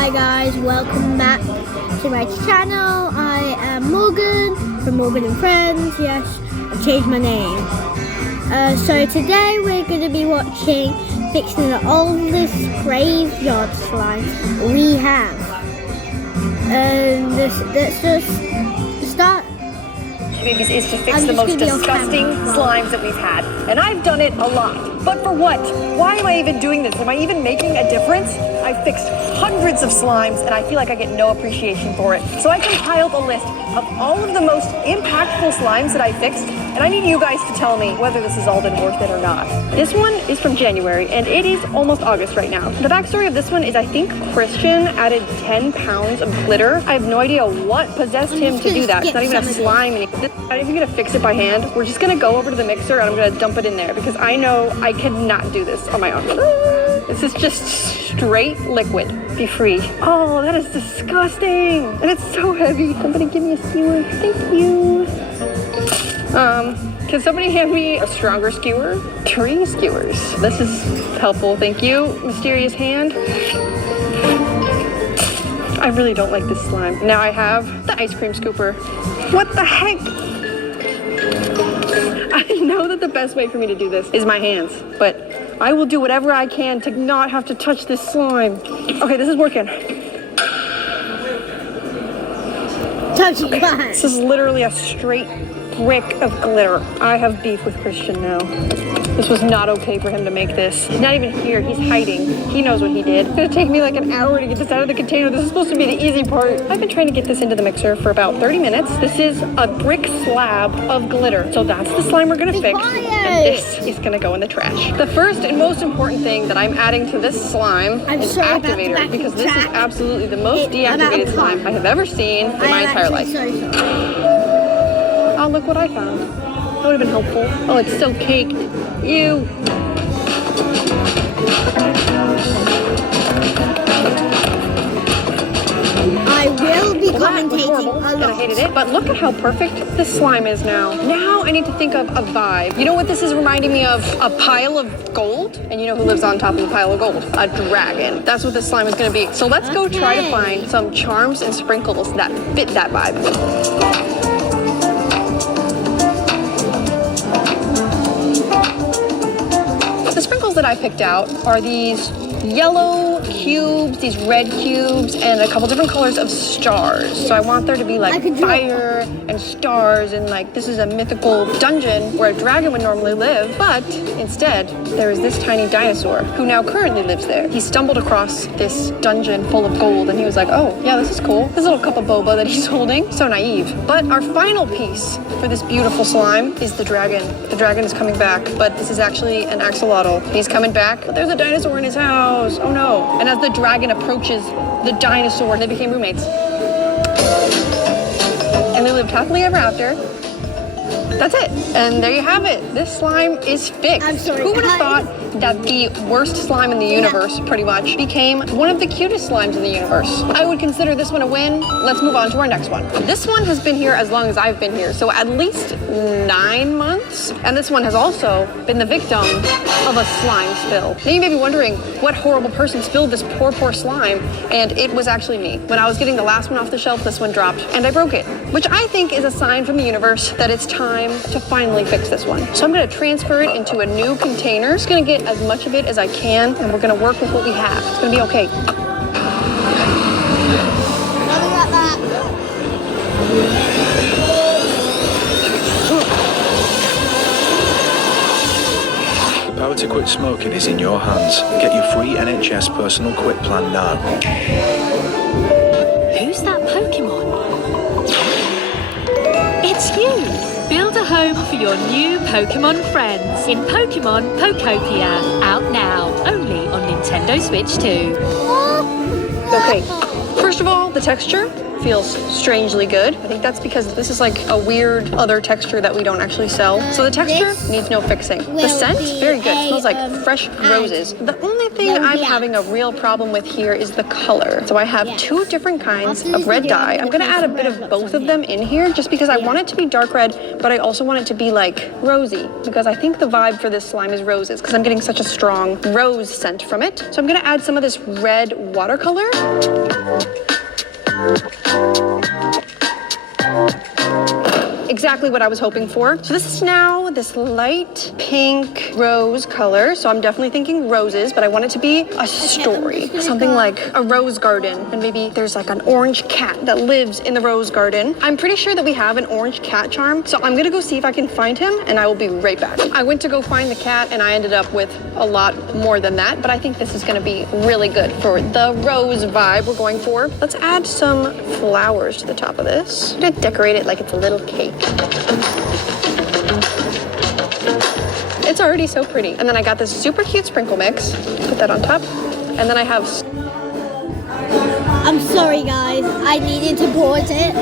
Hi guys, welcome back to my channel. I am Morgan from Morgan and Friends. Yes, I've changed my name. So today we're going to be watching fixing the oldest graveyard slime we have. Let's just start. Babies is to fix the most disgusting slimes that we've had. And I've done it a lot. But for what? Why am I even doing this? Am I even making a difference? I've fixed hundreds of slimes and I feel like I get no appreciation for it. So I compiled a list of all of the most impactful slimes that I fixed, and I need you guys to tell me whether this has all been worth it or not. This one is from January and it is almost August right now. The backstory of this one is I think Christian added 10 pounds of glitter. I have no idea what possessed him to do that. It's not even a slime. I'm not even gonna fix it by hand. We're just gonna go over to the mixer and I'm gonna dump it in there because I know I cannot do this on my own. This is just straight liquid. Be free. Oh, that is disgusting. And it's so heavy. Somebody give me a skewer. Thank you. Can somebody hand me a stronger skewer? 3 skewers. This is helpful. Thank you, mysterious hand. I really don't like this slime. Now I have the ice cream scooper. What the heck? I know that the best way for me to do this is my hands, but I will do whatever I can to not have to touch this slime. Okay, this is working. This is literally a straight brick of glitter. I have beef with Christian now. This was not okay for him to make this. He's not even here, he's hiding. He knows what he did. It's gonna take me like an hour to get this out of the container. This is supposed to be the easy part. I've been trying to get this into the mixer for about 30 minutes. This is a brick slab of glitter. So that's the slime we're gonna fix. And this is gonna go in the trash. The first and most important thing that I'm adding to this slime is activator, because this is absolutely the most deactivated slime I have ever seen in my entire life. Oh, look what I found. That would have been helpful. Oh, it's still caked. Ew. I will be commentating a lot. And I hated it, but look at how perfect this slime is now. Now I need to think of a vibe. You know what this is reminding me of? A pile of gold. And you know who lives on top of a pile of gold? A dragon. That's what this slime is gonna be. So let's go try to find some charms and sprinkles that fit that vibe. The sprinkles that I picked out are these yellow cubes, these red cubes, and a couple different colors of stars. So I want there to be like fire and stars, and like this is a mythical dungeon where a dragon would normally live, but instead there is this tiny dinosaur who now currently lives there. He stumbled across this dungeon full of gold and he was like, oh yeah, this is cool. This little cup of boba that he's holding, so naive. But our final piece for this beautiful slime is the dragon. The dragon is coming back, but this is actually an axolotl. He's coming back, but there's a dinosaur in his house. Oh no. And as the dragon approaches the dinosaur, they became roommates. And they lived happily ever after. That's it. And there you have it. This slime is fixed. I'm sorry. Who would have thought that the worst slime in the universe, pretty much, became one of the cutest slimes in the universe? I would consider this one a win. Let's move on to our next one. This one has been here as long as I've been here, so at least 9 months. And this one has also been the victim of a slime spill. Now you may be wondering, what horrible person spilled this poor slime? And it was actually me. When I was getting the last one off the shelf, this one dropped and I broke it, which I think is a sign from the universe that it's time to finally fix this one. So I'm gonna transfer it into a new container. Just gonna get as much of it as I can, and we're gonna work with what we have. It's gonna be okay. The power to quit smoking is in your hands. Get your free NHS personal quit plan now. Who's that Pokemon? It's you! Build a home for your new Pokemon friends in Pokemon Pokopia. Out now, only on Nintendo Switch 2. Okay, first of all, the texture feels strangely good. I think that's because this is like a weird other texture that we don't actually sell. So the texture needs no fixing. The scent, very good. It smells like fresh roses. The only thing thing will I'm be having a real problem with here is the color. So I have Yeah. 2 different kinds After of this red video, dye. I'm gonna add a bit of both of them in here just because I want it to be dark red, but I also want it to be like rosy because I think the vibe for this slime is roses because I'm getting such a strong rose scent from it. So I'm gonna add some of this red watercolor. Exactly what I was hoping for. So this is now this light pink rose color. So I'm definitely thinking roses, but I want it to be a story. Something like a rose garden. And maybe there's like an orange cat that lives in the rose garden. I'm pretty sure that we have an orange cat charm. So I'm gonna go see if I can find him and I will be right back. I went to go find the cat and I ended up with a lot more than that, but I think this is gonna be really good for the rose vibe we're going for. Let's add some flowers to the top of this. I'm gonna decorate it like it's a little cake. It's already so pretty. And then I got this super cute sprinkle mix. Put that on top. And then I have... I'm sorry guys, I needed to pause it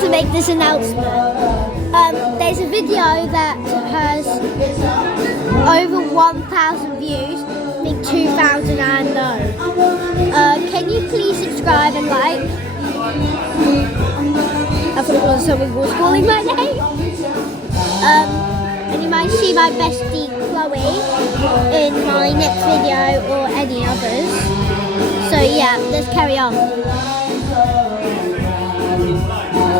to make this announcement. There's a video that has over 1,000 views, I think 2,000 I know. Can you please subscribe and like? I thought someone was calling my name. And you might see my bestie Chloe in my next video or any others. So yeah, let's carry on.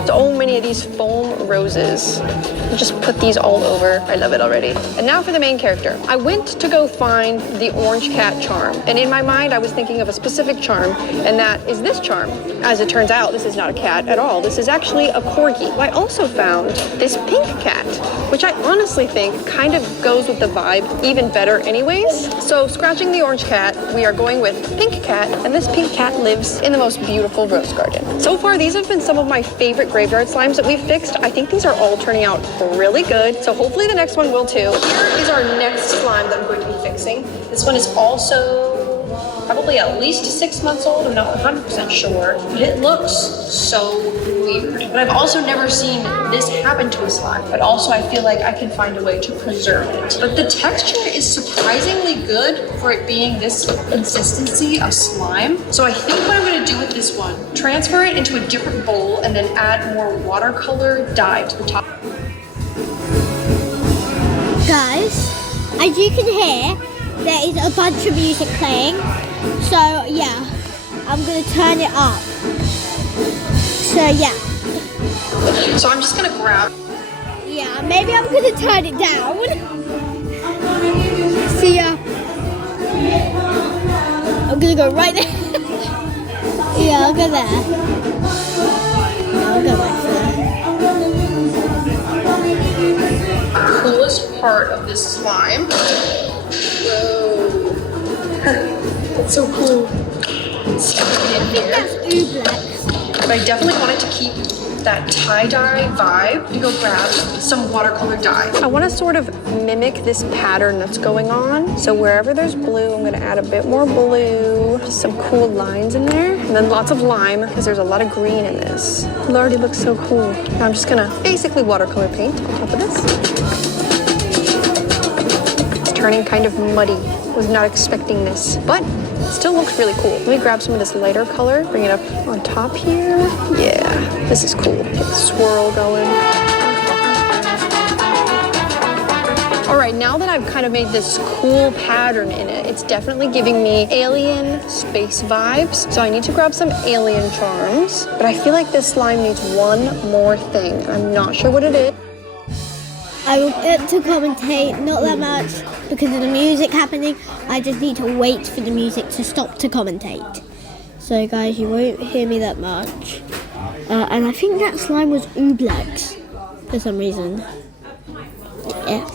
So many of these foam roses. I just put these all over. I love it already. And now for the main character. I went to go find the orange cat charm. And in my mind, I was thinking of a specific charm, and that is this charm. As it turns out, this is not a cat at all. This is actually a corgi. I also found this pink cat, which I honestly think kind of goes with the vibe even better anyways. So scratching the orange cat, we are going with pink cat, and this pink cat lives in the most beautiful rose garden. So far, these have been some of my favorite graveyard slimes that we've fixed. I think these are all turning out really good. So hopefully the next one will too. Here is our next slime that I'm going to be fixing. This one is also probably at least 6 months old. I'm not 100% sure, but it looks so weird. But I've also never seen this happen to a slime, but also I feel like I can find a way to preserve it. But the texture is surprisingly good for it being this consistency of slime. So I think what I'm gonna do with this one, transfer it into a different bowl and then add more watercolor dye to the top. Guys, as you can hear, there is a bunch of music playing. So yeah, I'm gonna turn it up. So yeah. So I'm just gonna grab. Yeah, maybe I'm gonna turn it down. See ya. I'm gonna go right there. Yeah, I'll go there. Yeah, I'll go back there. Coolest part of this slime. Whoa. That's so cool. Stuff it in here. That's Ooblex. But I definitely wanted to keep that tie-dye vibe to go grab some watercolor dye. I want to sort of mimic this pattern that's going on. So wherever there's blue, I'm going to add a bit more blue, some cool lines in there, and then lots of lime because there's a lot of green in this. It already looks so cool. Now I'm just going to basically watercolor paint on top of this. It's turning kind of muddy. Was not expecting this, but still looks really cool. Let me grab some of this lighter color, bring it up on top here. Yeah, this is cool. Get the swirl going. All right, now that I've kind of made this cool pattern in it, it's definitely giving me alien space vibes. So I need to grab some alien charms, but I feel like this slime needs one more thing. I'm not sure what it is. I will get to commentate, not that much because of the music happening. I just need to wait for the music to stop to commentate. So guys, you won't hear me that much. And I think that slime was Ooblex for some reason. Yeah.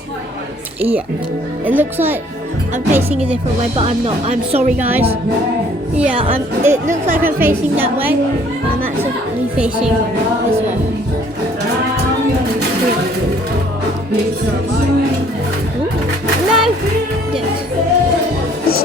Yeah. It looks like I'm facing a different way, but I'm not. I'm sorry guys. Yeah, it looks like I'm facing that way, but I'm actually facing this way. Yeah. No!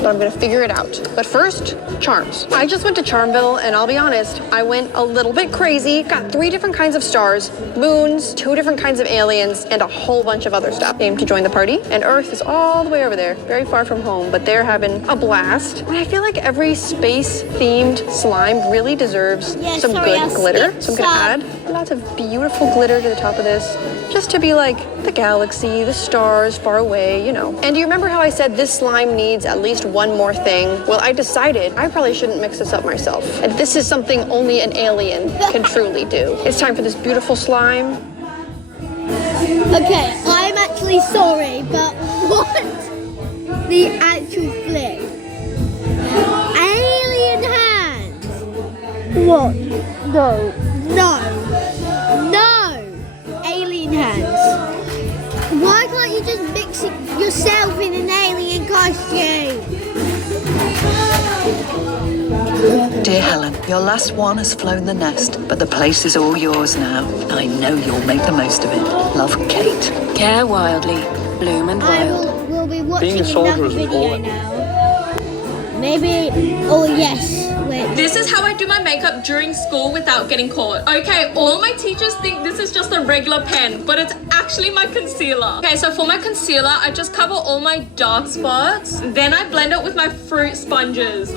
but I'm gonna figure it out. But first, charms. I just went to Charmville, and I'll be honest, I went a little bit crazy. Got 3 different kinds of stars, moons, 2 different kinds of aliens, and a whole bunch of other stuff. Came to join the party, and Earth is all the way over there, very far from home, but they're having a blast. And I feel like every space-themed slime really deserves some good glitter. So I'm gonna add lots of beautiful glitter to the top of this, just to be like the galaxy, the stars far away, you know. And do you remember how I said this slime needs at least one more thing? Well, I decided I probably shouldn't mix this up myself. And this is something only an alien can truly do. It's time for this beautiful slime. Okay, I'm actually sorry, but what? The actual flip. Alien hands. What? No. No. No. Alien hands. Why can't you just mix it yourself in an alien costume? Dear Helen, your last one has flown the nest, but the place is all yours now. I know you'll make the most of it. Love, Kate. Care wildly, bloom and I wild. will be watching Being a soldier another is video important. now. Maybe, oh yes, wait. This is how I do my makeup during school without getting caught. Okay, all my teachers think this is just a regular pen, but it's actually my concealer. Okay, so for my concealer, I just cover all my dark spots. Then I blend it with my fruit sponges.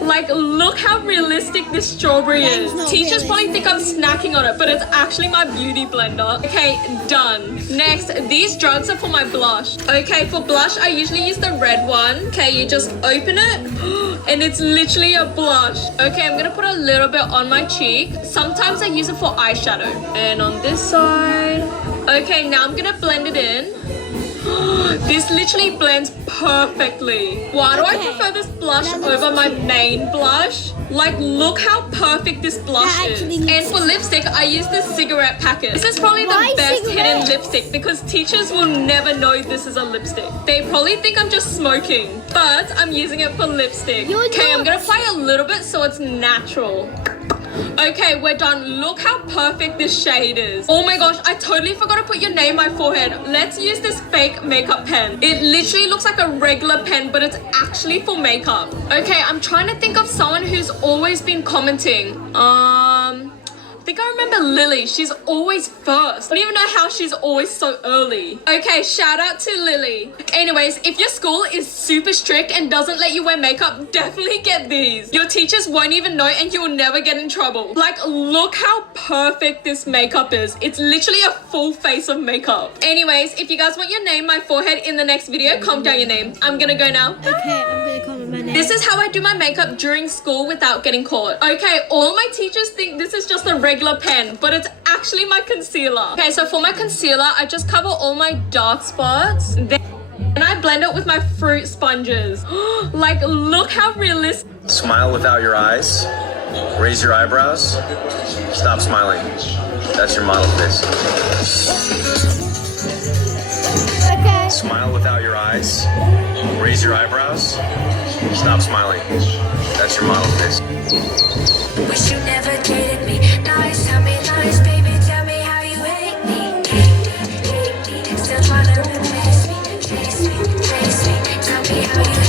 Like, look how realistic this strawberry is. That's not Teachers probably think I'm snacking on it, but it's actually my beauty blender. Okay, done. Next, these drugs are for my blush. Okay, for blush, I usually use the red one. Okay, you just open it. And it's literally a blush. Okay, I'm gonna put a little bit on my cheek. Sometimes I use it for eyeshadow. And on this side. Okay, now I'm gonna blend it in. This literally blends perfectly. Why do I Okay. prefer this blush That looks over my cute. main blush? Like, look how perfect this blush That is. actually looks And for lipstick, I use this cigarette packet. This is probably Why the best hidden cigarette? lipstick because teachers will never know this is a lipstick. They probably think I'm just smoking, but I'm using it for lipstick. You're Okay, I'm not. gonna apply a little bit so it's natural. Okay, we're done. Look how perfect this shade is. Oh my gosh, I totally forgot to put your name on my forehead. Let's use this fake makeup pen. It literally looks like a regular pen, but it's actually for makeup. Okay, I'm trying to think of someone who's always been commenting. I think I remember Lily. She's always first. I don't even know how she's always so early. Okay, shout out to Lily. Anyways, if your school is super strict and doesn't let you wear makeup, definitely get these. Your teachers won't even know and you'll never get in trouble. Like, look how perfect this makeup is. It's literally a full face of makeup. Anyways, if you guys want your name, my forehead in the next video, comment down your name. I'm gonna go now. Okay, I'm gonna comment my name. This is how I do my makeup during school without getting caught. Okay, all my teachers think this is just a regular pen, but it's actually my concealer. Okay, so for my concealer, I just cover all my dark spots. Then I blend it with my fruit sponges. Like, look how realistic. Smile without your eyes. Raise your eyebrows. Stop smiling. That's your model face. Okay. Smile without your eyes. Raise your eyebrows. Stop smiling. That's your model face. Wish you never dated me. Lies, tell me lies, baby. Tell me how you hate me. Hate me. Still trying to replace me. Chase me. Tell me how you